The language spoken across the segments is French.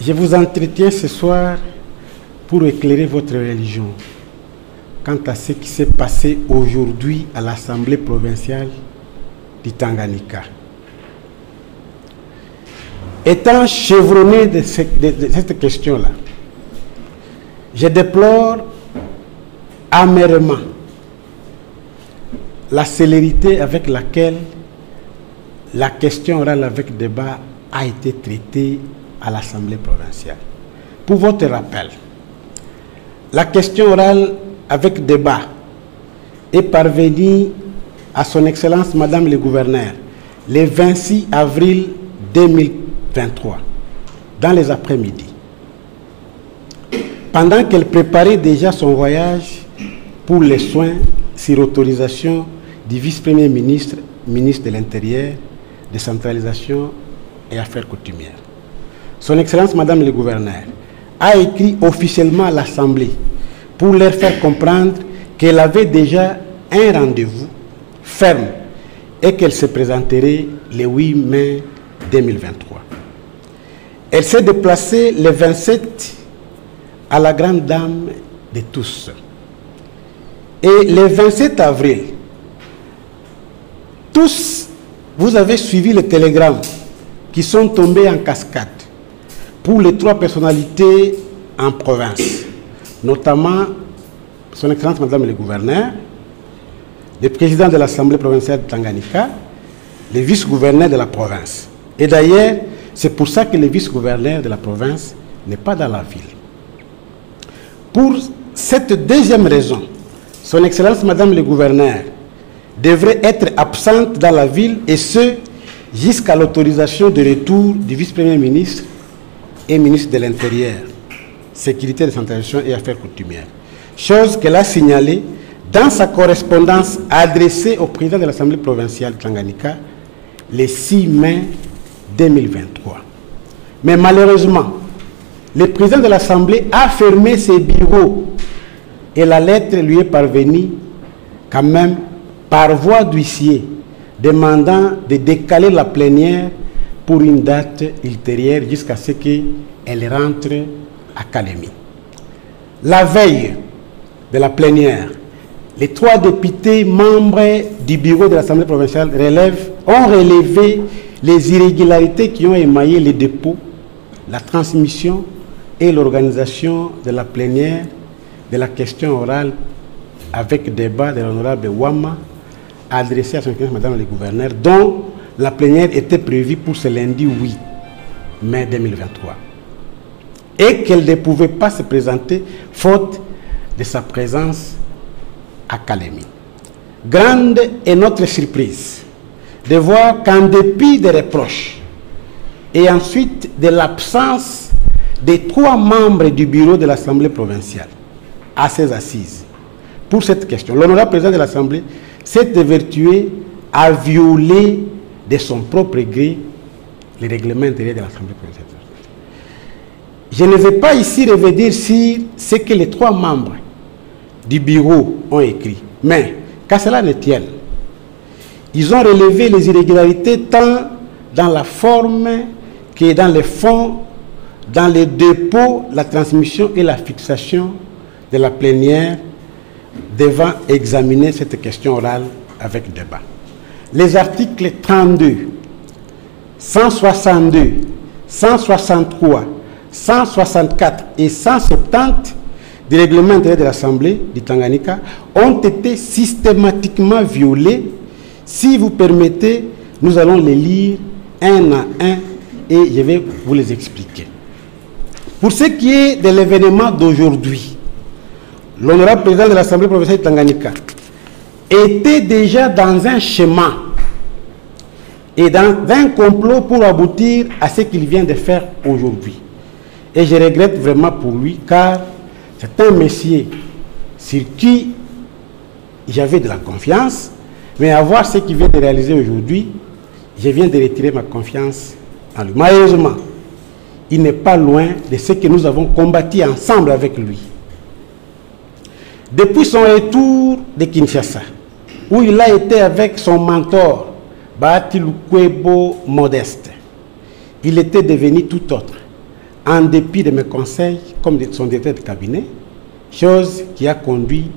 Je vous entretiens ce soir pour éclairer votre religion quant à ce qui s'est passé aujourd'hui à l'Assemblée provinciale du Tanganyika. Étant chevronné de cette question-là, je déplore amèrement la célérité avec laquelle la question orale avec débat a été traitée à l'Assemblée provinciale. Pour votre rappel, la question orale avec débat est parvenue à son Excellence Madame le Gouverneur le 26 avril 2023, dans les après-midi. Pendant qu'elle préparait déjà son voyage pour les soins sur autorisation du vice-premier ministre, ministre de l'Intérieur, décentralisation et affaires coutumières. Son Excellence Madame le Gouverneur a écrit officiellement à l'Assemblée pour leur faire comprendre qu'elle avait déjà un rendez-vous ferme et qu'elle se présenterait le 8 mai 2023. Elle s'est déplacée le 27 à la grande dame de tous. Et le 27 avril, tous, vous avez suivi les télégrammes qui sont tombés en cascade pour les trois personnalités en province, notamment son Excellence Madame le Gouverneur, le président de l'Assemblée provinciale de Tanganyika, le vice-gouverneur de la province. Et d'ailleurs, c'est pour ça que le vice-gouverneur de la province n'est pas dans la ville. Pour cette deuxième raison, son Excellence Madame le Gouverneur devrait être absente dans la ville, et ce, jusqu'à l'autorisation de retour du vice-premier ministre et ministre de l'Intérieur, Sécurité, Décentralisation et Affaires coutumières. Chose qu'elle a signalée dans sa correspondance adressée au président de l'Assemblée provinciale de Tanganyika le 6 mai 2023. Mais malheureusement, le président de l'Assemblée a fermé ses bureaux et la lettre lui est parvenue quand même par voie d'huissier, demandant de décaler la plénière pour une date ultérieure jusqu'à ce qu'elle rentre à Kalemi. La veille de la plénière, les trois députés membres du bureau de l'Assemblée provinciale ont relevé les irrégularités qui ont émaillé les dépôts, la transmission et l'organisation de la plénière de la question orale avec débat de l'honorable Wama adressée à son Excellence Madame le Gouverneur, dont la plénière était prévue pour ce lundi 8 mai 2023 et qu'elle ne pouvait pas se présenter faute de sa présence à Kalemi. Grande est notre surprise de voir qu'en dépit des reproches et ensuite de l'absence des trois membres du bureau de l'Assemblée provinciale à ses assises pour cette question, l'honorable président de l'Assemblée s'est évertué à violer de son propre gré les règlements intérieurs de l'Assemblée provinciale. Je ne vais pas ici revenir sur ce que les trois membres du bureau ont écrit, mais qu'à cela ne tienne, ils ont relevé les irrégularités tant dans la forme que dans le fond, dans les dépôts, la transmission et la fixation de la plénière devant examiner cette question orale avec débat. Les articles 32, 162, 163, 164 et 170 du règlement intérieur de l'Assemblée du Tanganyika ont été systématiquement violés. Si vous permettez, nous allons les lire un à un et je vais vous les expliquer. Pour ce qui est de l'événement d'aujourd'hui, l'honorable président de l'Assemblée provinciale de Tanganyika était déjà dans un schéma et dans un complot pour aboutir à ce qu'il vient de faire aujourd'hui. Et je regrette vraiment pour lui, car c'est un monsieur sur qui j'avais de la confiance, mais à voir ce qu'il vient de réaliser aujourd'hui, je viens de retirer ma confiance en lui. Malheureusement, il n'est pas loin de ce que nous avons combattu ensemble avec lui. Depuis son retour de Kinshasa, où il a été avec son mentor, Bahati Lukwebo Modeste, il était devenu tout autre. en dépit de mes conseils comme de son directeur de cabinet, chose qui a conduit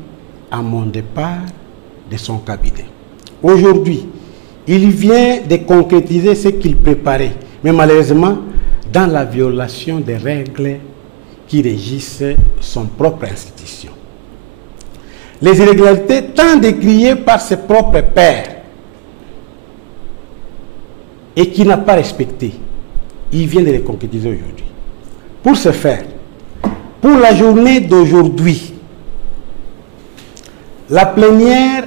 à mon départ de son cabinet. Aujourd'hui, il vient de concrétiser ce qu'il préparait, mais malheureusement, dans la violation des règles qui régissent son propre institution. Les irrégularités tant décriées par ses propres pairs et qu'il n'a pas respecté, il vient de les concrétiser aujourd'hui. Pour ce faire, pour la journée d'aujourd'hui, la plénière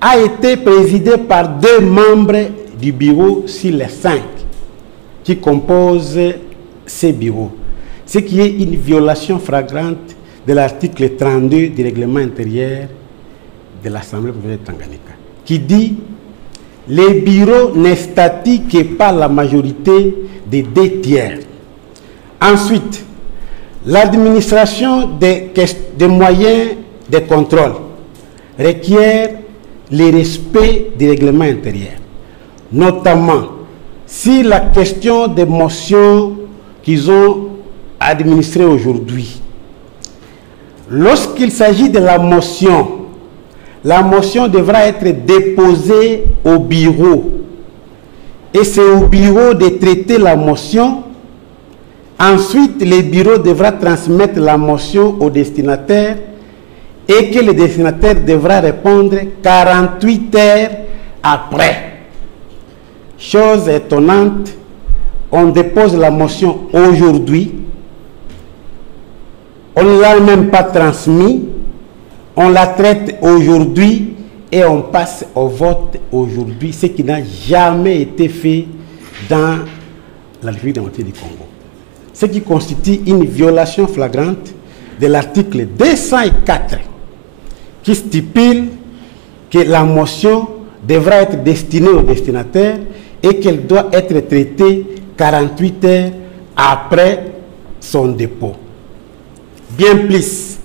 a été présidée par 2 membres du bureau sur les 5 qui composent ces bureaux, ce qui est une violation flagrante de l'article 32 du règlement intérieur de l'Assemblée populaire de Tanganyika, qui dit « Les bureaux ne statuent que par la majorité des 2 tiers ». Ensuite, l'administration des moyens de contrôle requiert le respect du règlement intérieur, notamment si la question des motions qu'ils ont administrées aujourd'hui. Lorsqu'il s'agit de la motion devra être déposée au bureau. Et c'est au bureau de traiter la motion. Ensuite, le bureau devra transmettre la motion au destinataire et que le destinataire devra répondre 48 heures après. Chose étonnante, on dépose la motion aujourd'hui, on ne l'a même pas transmis, on la traite aujourd'hui et on passe au vote aujourd'hui, ce qui n'a jamais été fait dans la République démocratique du Congo. Ce qui constitue une violation flagrante de l'article 204 qui stipule que la motion devra être destinée au destinataire et qu'elle doit être traitée 48 heures après son dépôt. Bien plus,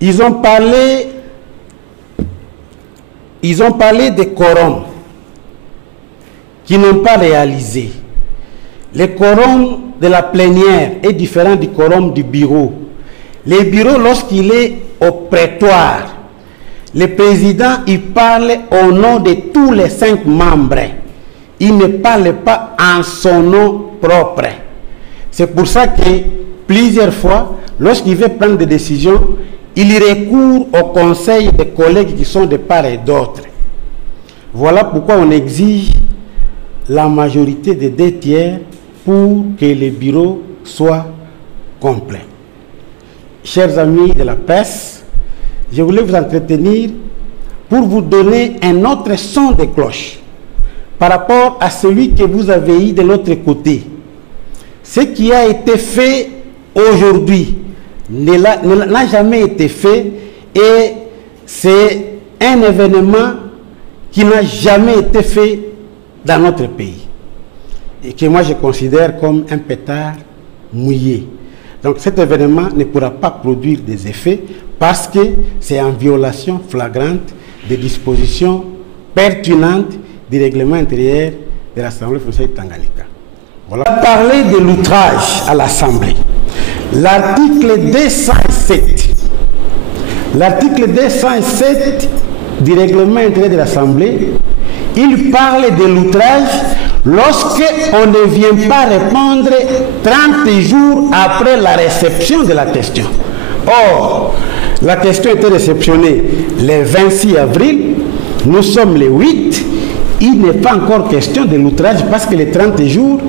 ils ont parlé des quorums qui n'ont pas réalisé. Le quorum de la plénière est différent du quorum du bureau. Le bureau, lorsqu'il est au prétoire, le président, il parle au nom de tous les 5 membres. Il ne parle pas en son nom propre. C'est pour ça que plusieurs fois, lorsqu'il veut prendre des décisions, il recourt au conseil des collègues qui sont de part et d'autre. Voilà pourquoi on exige la majorité des 2 tiers pour que le bureau soit complet. Chers amis de la presse, je voulais vous entretenir pour vous donner un autre son de cloche par rapport à celui que vous avez eu de l'autre côté. Ce qui a été fait aujourd'hui n'a jamais été fait et c'est un événement qui n'a jamais été fait dans notre pays et que moi je considère comme un pétard mouillé. Donc cet événement ne pourra pas produire des effets parce que c'est en violation flagrante des dispositions pertinentes du règlement intérieur de l'Assemblée française de Tanganyika. Voilà. On va parler de l'outrage à l'Assemblée. L'article 207. L'article 207 du règlement intérieur de l'Assemblée, il parle de l'outrage lorsqu'on ne vient pas répondre 30 jours après la réception de la question. Or, la question était réceptionnée le 26 avril, nous sommes le 8, il n'est pas encore question de l'outrage parce que les 30 jours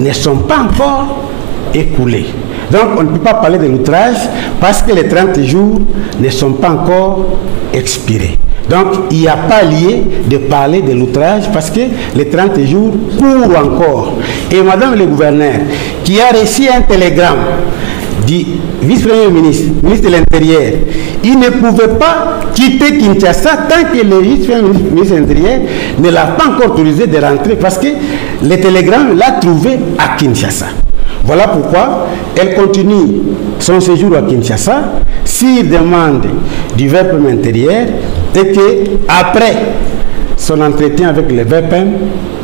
ne sont pas encore écoulés. Donc on ne peut pas parler de l'outrage parce que les 30 jours ne sont pas encore expirés. Donc il n'y a pas lieu de parler de l'outrage parce que les 30 jours courent encore. Et madame le gouverneur, qui a reçu un télégramme du vice-premier ministre, ministre de l'Intérieur, il ne pouvait pas quitter Kinshasa tant que le vice-premier ministre de l'Intérieur ne l'a pas encore autorisé de rentrer parce que le télégramme l'a trouvé à Kinshasa. Voilà pourquoi elle continue son séjour à Kinshasa s'il demande du VPM intérieur et qu'après son entretien avec le VPM,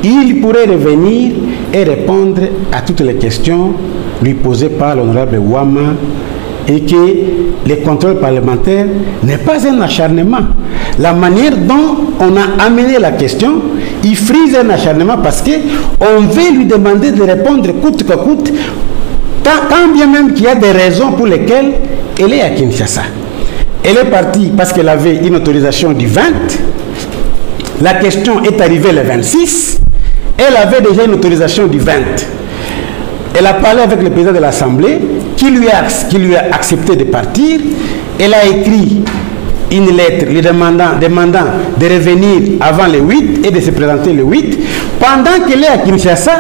il pourrait revenir et répondre à toutes les questions lui posée par l'honorable Ouama et que le contrôle parlementaire n'est pas un acharnement. La manière dont on a amené la question, il frise un acharnement parce qu'on veut lui demander de répondre coûte que coûte, quand bien même qu'il y a des raisons pour lesquelles elle est à Kinshasa. Elle est partie parce qu'elle avait une autorisation du 20. La question est arrivée le 26. Elle avait déjà une autorisation du 20. Elle a parlé avec le président de l'Assemblée qui lui a accepté de partir. Elle a écrit une lettre lui demandant de revenir avant le 8 et de se présenter le 8. Pendant qu'elle est à Kinshasa,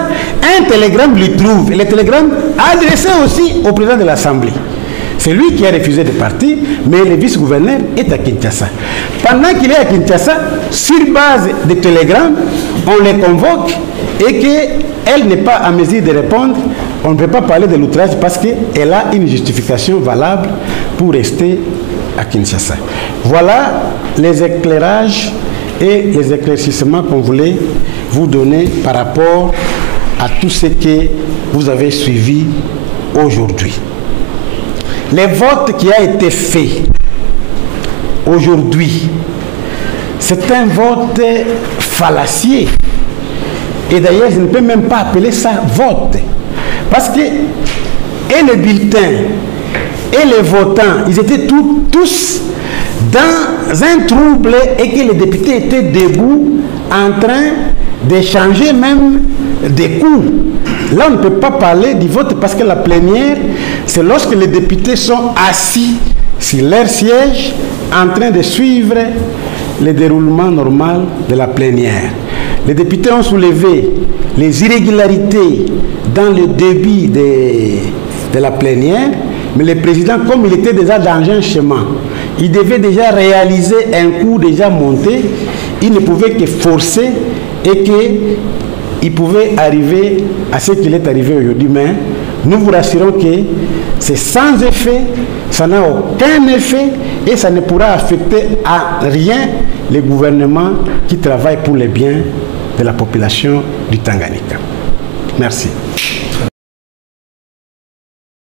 un télégramme lui trouve. Et le télégramme adressé aussi au président de l'Assemblée. C'est lui qui a refusé de partir, mais le vice-gouverneur est à Kinshasa. Pendant qu'il est à Kinshasa, sur base de télégrammes, on les convoque et qu'elle n'est pas à mesure de répondre. On ne peut pas parler de l'outrage parce qu'elle a une justification valable pour rester à Kinshasa. Voilà les éclairages et les éclaircissements qu'on voulait vous donner par rapport à tout ce que vous avez suivi aujourd'hui. Le vote qui a été fait aujourd'hui, c'est un vote fallacieux. Et d'ailleurs, je ne peux même pas appeler ça vote. Parce que et le bulletin et les votants, ils étaient tous dans un trouble et que les députés étaient debout en train d'échanger même des coups. Là, on ne peut pas parler du vote parce que la plénière, c'est lorsque les députés sont assis sur leur siège en train de suivre le déroulement normal de la plénière. Les députés ont soulevé les irrégularités dans le début de la plénière, mais le président, comme il était déjà dans un chemin, il devait déjà réaliser un coup déjà monté, il ne pouvait que forcer et qu'il pouvait arriver à ce qu'il est arrivé aujourd'hui. Mais nous vous rassurons que c'est sans effet, ça n'a aucun effet et ça ne pourra affecter à rien le gouvernement qui travaille pour le bien de la population du Tanganyika. Merci.